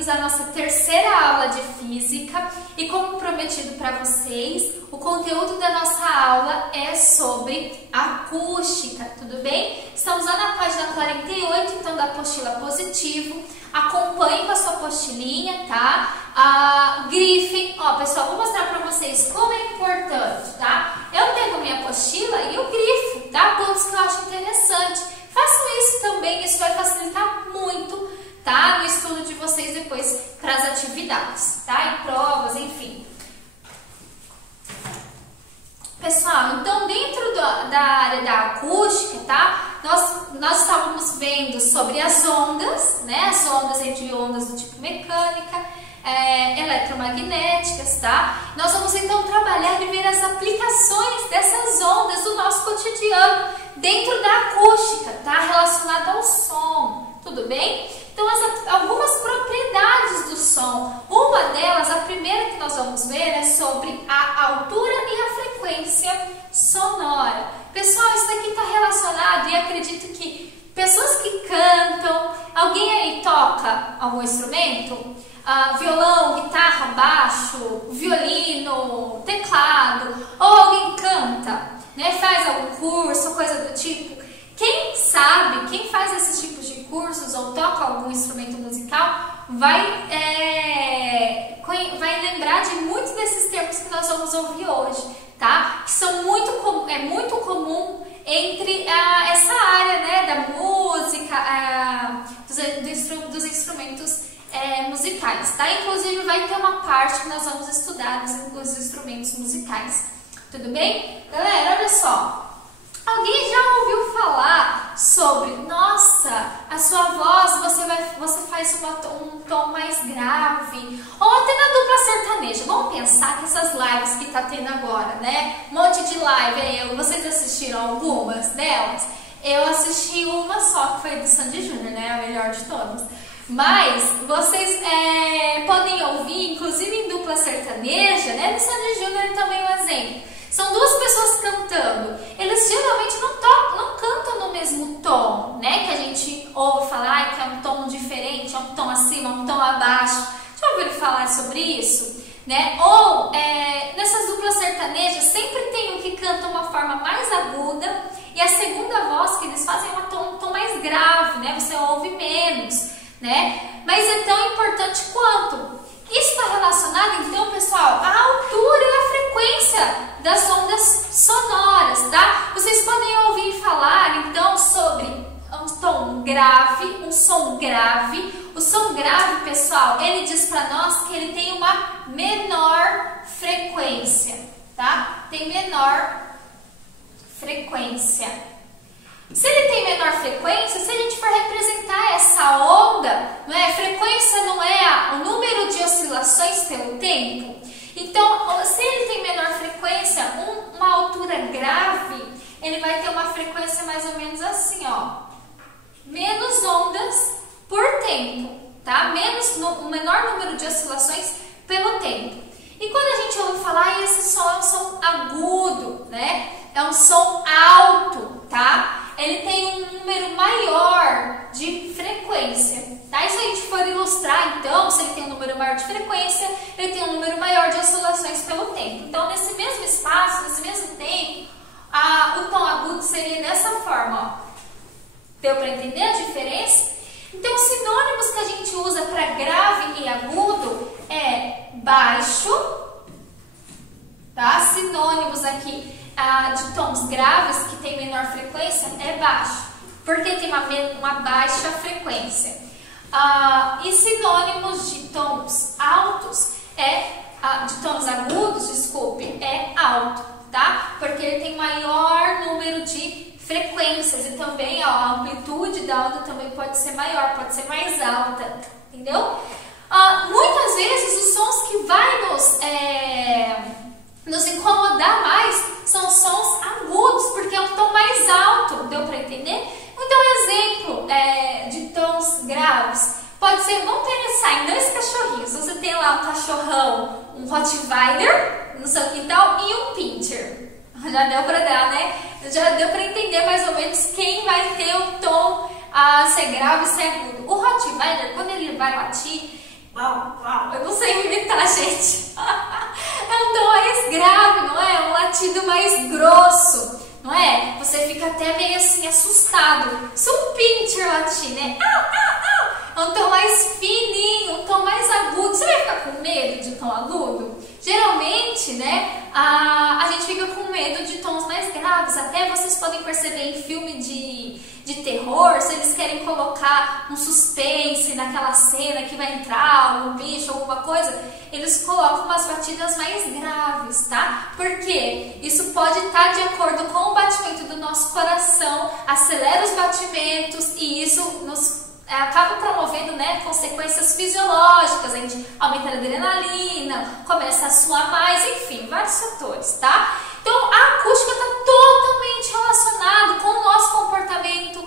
bem-vindos à nossa terceira aula de Física e, como prometido para vocês, o conteúdo da nossa aula é sobre acústica, tudo bem? Estamos lá na página 48, então, da apostila Positivo. Acompanhe com a sua apostilinha, tá? Grifem. Ó, pessoal, vou mostrar para vocês como é importante, tá? Eu pego a minha apostila e eu grifo, tá? Pontos que eu acho interessante. Façam isso também, isso vai facilitar muito, tá? No estudo de vocês depois para as atividades, tá? Em provas, enfim. Pessoal, então dentro da área da acústica, tá? Nós estávamos vendo sobre as ondas, né? As ondas entre ondas do tipo mecânica, eletromagnéticas, tá? Nós vamos então trabalhar e ver as aplicações dessas ondas do nosso cotidiano dentro da acústica, tá? Relacionada ao som, tudo bem? Então, algumas propriedades do som. Uma delas, a primeira que nós vamos ver é sobre a altura e a frequência sonora. Pessoal, isso daqui está relacionado e acredito que pessoas que cantam, alguém aí toca algum instrumento? Violão, guitarra, baixo, violino, teclado, ou alguém canta, né? Faz algum curso, coisa do tipo. Quem sabe, quem faz esses tipos de cursos ou toca algum instrumento musical vai lembrar de muitos desses termos que nós vamos ouvir hoje, tá? Que são muito comum entre essa área, né, da música, dos instrumentos musicais, tá? Inclusive vai ter uma parte que nós vamos estudar os instrumentos musicais, tudo bem? Galera, olha só. Alguém já ouviu falar sobre, nossa, a sua voz, você faz um tom mais grave, ou até na dupla sertaneja? Vamos pensar que essas lives que tá tendo agora, né? Um monte de live aí, vocês assistiram algumas delas? Eu assisti uma só, que foi do Sandy Júnior, né? A melhor de todas. Mas vocês podem ouvir, inclusive em dupla sertaneja, né? Do Sandy Júnior também um exemplo. São duas pessoas cantando. Eles geralmente não cantam no mesmo tom, né? Que a gente ouve falar que é um tom diferente, é um tom acima, um tom abaixo. Já ouviram falar sobre isso? Né? Ou nessas duplas sertanejas sempre tem um que canta uma forma mais aguda e a segunda voz que eles fazem é um tom mais grave, né? Você ouve menos, né? Mas é tão importante quanto. Isso está relacionado, então, pessoal, à altura e à frequência das ondas sonoras, tá? Vocês podem ouvir falar, então, sobre um tom grave, um som grave. O som grave, pessoal, ele diz para nós que ele tem uma menor frequência, tá? Tem menor frequência. Se ele tem menor frequência, se a gente for representar essa onda, não é? Frequência não é o número de oscilações pelo tempo. Então, se ele tem menor frequência, uma altura grave, ele vai ter uma frequência mais ou menos assim, ó. Menos ondas por tempo, tá? O menor número de oscilações pelo tempo. E quando a gente ouve falar, esse som é um som agudo, né? É um som alto, tá? Ele tem um número maior de frequência, tá? E se a gente for ilustrar, então, se ele tem um número maior de frequência, ele tem um número maior de oscilações pelo tempo. Então, nesse mesmo espaço, nesse mesmo tempo, o tom agudo seria dessa forma, ó. Deu para entender a diferença? Então, os sinônimos que a gente usa para grave e agudo é baixo, tá? Sinônimos aqui de tons graves que tem menor frequência é baixo, porque tem uma baixa frequência. E sinônimos de tons altos de tons agudos, desculpe, é alto, tá? Porque ele tem maior número de frequências e também a amplitude da onda também pode ser maior, pode ser mais alta, entendeu? Muitas vezes os sons que vai nos incomodar mais são sons agudos, porque é um tom mais alto, deu para entender? Então, exemplo de tons graves pode ser, vamos pensar em dois cachorrinhos. Você tem lá um cachorrão, um Rottweiler no seu quintal e um Pinscher. Já deu para dar, né? Já deu para entender mais ou menos quem vai ter o tom ser grave e ser agudo. O Rottweiler, quando ele vai latir, Eu não sei imitar, gente. É um tom mais grave, não é? Um latido mais grosso, não é? Você fica até meio assim assustado. Se um pincher latir, né? É um tom mais fininho, um tom mais agudo. Você vai ficar com medo de tom agudo? Geralmente, né, a gente fica com medo de tons mais graves. Até vocês podem perceber em filme de terror, se eles querem colocar um suspense naquela cena que vai entrar algum bicho, alguma coisa, eles colocam umas batidas mais graves, tá? Porque isso pode estar de acordo com o batimento do nosso coração, acelera os batimentos e isso nos acaba promovendo, né, consequências fisiológicas. A gente aumenta a adrenalina, começa a suar mais, enfim, vários fatores, tá? Então, a acústica está totalmente relacionada com o nosso comportamento,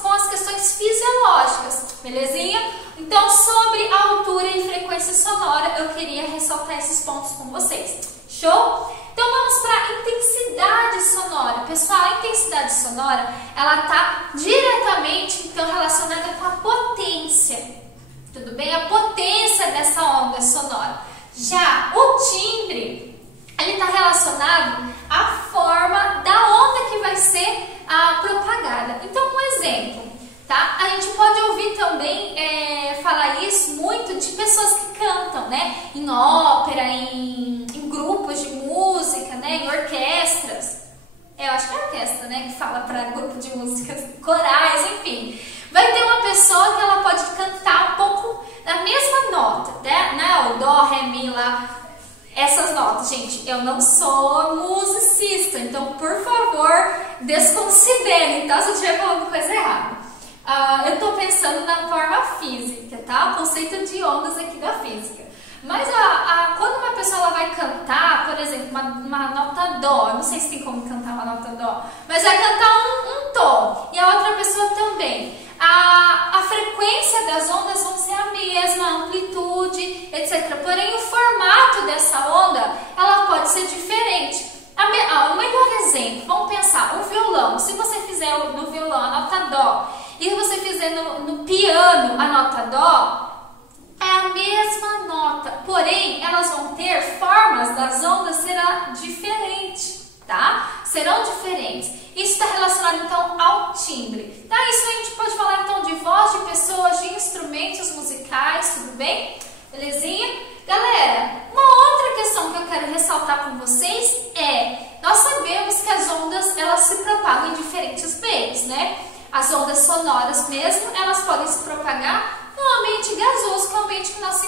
com as questões fisiológicas, belezinha? Então, sobre a altura e frequência sonora, eu queria ressaltar esses pontos com vocês. Show? Então, vamos para a intensidade sonora. Pessoal, a intensidade sonora, ela está diretamente, então, relacionada com a potência, tudo bem? A potência dessa onda sonora. Já o timbre, ele está relacionado à forma da onda que vai ser propagada. Então, um exemplo, tá? A gente pode ouvir também falar isso muito de pessoas que cantam, né? Em ópera, em grupos de música, né? Em orquestras. Eu acho que é orquestra, né? Que fala para grupo de músicas, corais, enfim. Vai ter uma pessoa que ela pode cantar um pouco na mesma nota, né? O dó, ré, mi, lá. Essas notas, gente, eu não sou musicista, então, por favor, desconsiderem, tá? Se eu estiver falando coisa errada. Eu tô pensando na forma física, tá? O conceito de ondas aqui da física. Mas quando uma pessoa ela vai cantar, por exemplo, uma nota dó, eu não sei se tem como cantar uma nota dó, mas vai cantar um tom, e a outra pessoa também. A frequência das ondas vão ser a mesma, a amplitude, etc. Porém, o formato dessa onda, ela pode ser diferente. O melhor exemplo, vamos pensar, um violão. Se você fizer no violão a nota dó e você fizer no piano a nota dó, é a mesma nota. Porém, elas vão ter formas das ondas será diferente, tá? Serão diferentes. Isso está relacionado, então, ao timbre. Tá? Isso a gente pode falar, então, de voz de pessoas, de instrumentos musicais, tudo bem? Belezinha? Galera, uma outra questão que eu quero ressaltar com vocês é, nós sabemos que as ondas, elas se propagam em diferentes meios, né? As ondas sonoras mesmo, elas podem se propagar no ambiente gasoso, que é o ambiente que nós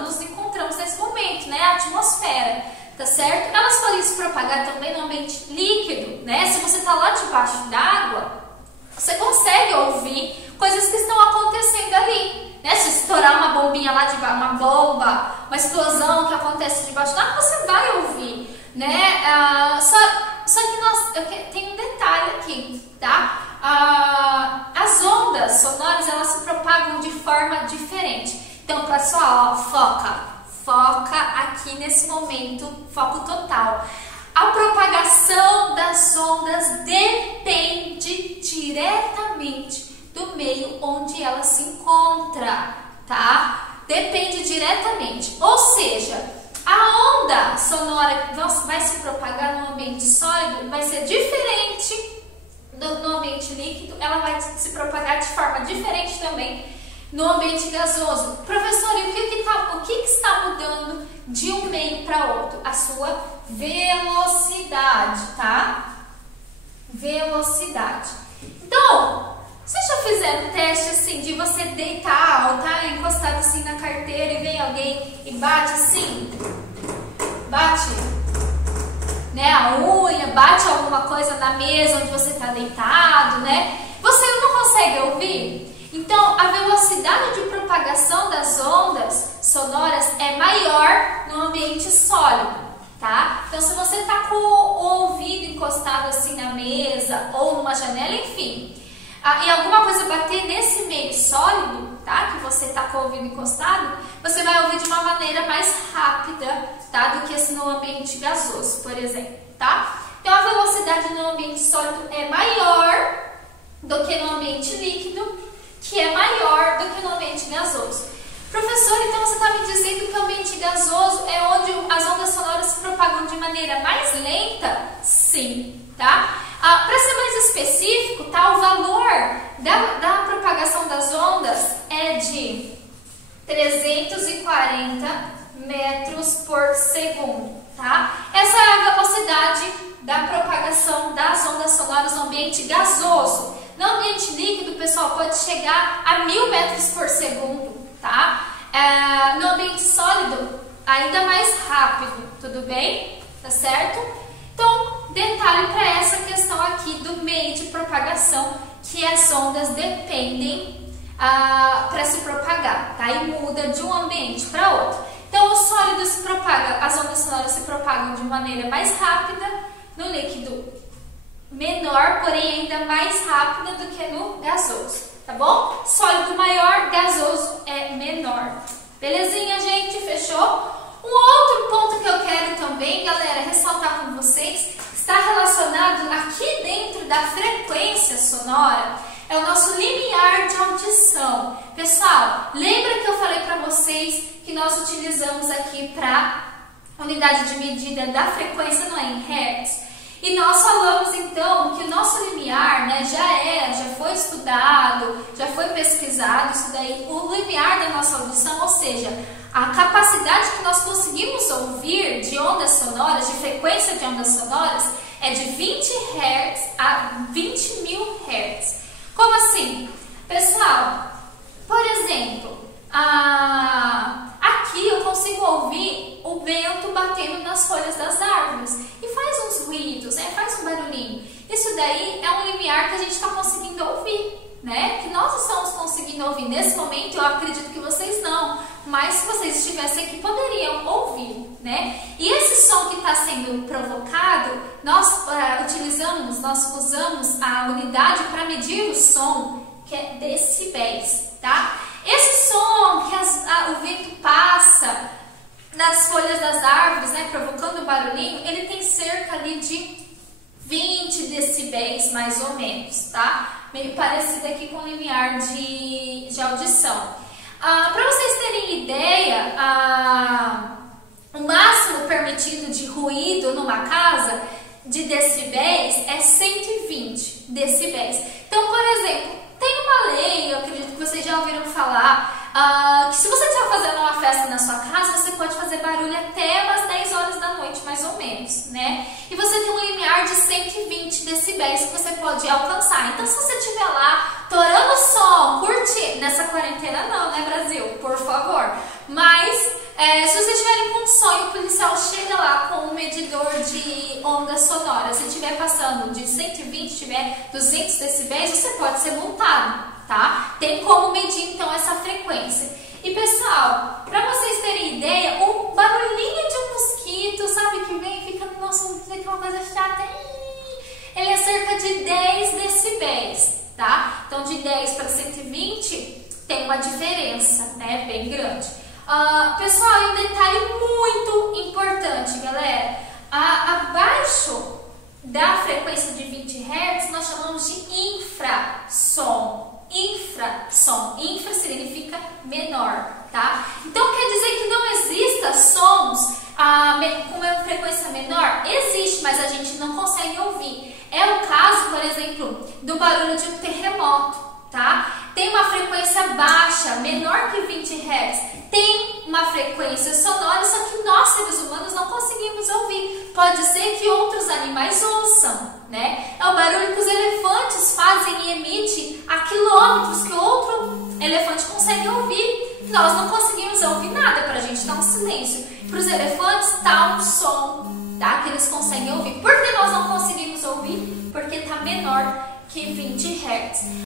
nos encontramos nesse momento, né? A atmosfera. Tá certo? Elas podem se propagar também no ambiente líquido, né? Se você está lá debaixo d'água, você consegue ouvir coisas que estão acontecendo ali, né? Se estourar uma bombinha lá debaixo, uma bomba, uma explosão que acontece debaixo d'água, você vai ouvir, né? Só que tem um detalhe aqui, tá? As ondas sonoras, elas se propagam de forma diferente. Então, pessoal, ó, foca aqui nesse momento, foco total. A propagação das ondas depende diretamente do meio onde ela se encontra, tá? Depende diretamente. Ou seja, a onda sonora que vai se propagar no ambiente sólido vai ser diferente no ambiente líquido, ela vai se propagar de forma diferente também no ambiente gasoso. Professor, e o que está mudando de um meio para outro? A sua velocidade, tá? Velocidade. Então, vocês já fizeram um teste assim de você deitar ou tá encostado assim na carteira e vem alguém e bate assim? Bate, né, a unha, bate alguma coisa na mesa onde você está deitado, né? Você não consegue ouvir? Então, a velocidade de propagação das ondas sonoras é maior no ambiente sólido, tá? Então, se você está com o ouvido encostado assim na mesa ou numa janela, enfim, e alguma coisa bater nesse meio sólido, tá? Que você está com o ouvido encostado, você vai ouvir de uma maneira mais rápida, tá? Do que no ambiente gasoso, por exemplo, tá? Então, a velocidade no ambiente sólido é maior do que no ambiente líquido, que é maior do que no ambiente gasoso. professor, então você está me dizendo que o ambiente gasoso é onde as ondas sonoras se propagam de maneira mais lenta? Sim, tá? Para ser mais específico, tá? O valor da propagação das ondas é de 340 metros por segundo, tá? Essa é a velocidade da propagação das ondas sonoras no ambiente gasoso. No ambiente líquido, pessoal, pode chegar a 1000 metros por segundo, tá? No ambiente sólido, ainda mais rápido, tudo bem? Tá certo? Então, detalhe para essa questão aqui do meio de propagação, que as ondas dependem para se propagar, tá? E muda de um ambiente para outro. Então, o sólido se propaga, as ondas sonoras se propagam de maneira mais rápida, no líquido menor, porém ainda mais rápida do que no gasoso, tá bom? Sólido maior, gasoso é menor. Belezinha, gente? Fechou? Um outro ponto que eu quero também, galera, ressaltar com vocês, está relacionado aqui dentro da frequência sonora, é o nosso limiar de audição. Pessoal, lembra que eu falei para vocês que nós utilizamos aqui para unidade de medida da frequência, não é em hertz? E nós falamos então que o nosso limiar, né, já foi estudado, já foi pesquisado isso daí, o limiar da nossa audição, ou seja, a capacidade que nós conseguimos ouvir de ondas sonoras, de frequência de ondas sonoras, é de 20 Hz a 20.000 Hz. Como assim? Pessoal, por exemplo, aqui eu consigo ouvir o vento batendo nas folhas das árvores e faz uns ruídos, né? Faz um barulhinho. Isso daí é um limiar que a gente está conseguindo ouvir, né? Que nós estamos conseguindo ouvir. Nesse momento eu acredito que vocês não, mas se vocês estivessem aqui poderiam ouvir, né? E esse som que está sendo provocado, nós usamos a unidade para medir o som, que é decibéis, tá? Esse som que o vento passa nas folhas das árvores, né, provocando um barulhinho, ele tem cerca ali de 20 decibéis, mais ou menos, tá? Meio parecido aqui com o limiar de audição. Para vocês terem ideia, o máximo permitido de ruído numa casa de decibéis é 120 decibéis. Então, por exemplo, tem uma lei, eu acredito que vocês já ouviram falar, que se você está fazendo uma festa na sua casa, você pode fazer barulho até umas 10 horas da noite, mais ou menos, né? E você tem um limiar de 120 decibéis que você pode alcançar. Então, se você estiver lá, torando o som, curtindo, nessa quarentena não, né, Brasil? Por favor. Mas, se vocês estiverem com sonho, o policial chega lá com um medidor de ondas sonoras. Se estiver passando de 120, tiver 200 decibéis, você pode ser multado, tá? Tem como medir, então, essa frequência. E, pessoal, para vocês terem ideia, o barulhinho de um mosquito, sabe, que vem e fica no nosso ouvido, fica uma coisa chata, ele é cerca de 10 decibéis, tá? Então, de 10 para 120 tem uma diferença, né, bem grande. Pessoal, um detalhe muito importante, galera, abaixo da frequência de 20 Hz, nós chamamos de infrassom. Infrassom. Infra significa menor, tá? Então, quer dizer que não exista sons com uma frequência menor? Existe, mas a gente não consegue ouvir. É o caso, por exemplo, do barulho de um terremoto, tá? Tem uma frequência baixa, menor que 20 Hz. Tem uma frequência sonora, só que nós, seres humanos, não conseguimos ouvir. Pode ser que outros animais ouçam, né? É o barulho que os elefantes fazem e emitem a quilômetros, que outro elefante consegue ouvir. Nós não conseguimos ouvir nada, para a gente tá um silêncio. Para os elefantes tá um som, tá? Que eles conseguem ouvir. Por que nós não conseguimos ouvir? Porque tá menor que 20 Hz.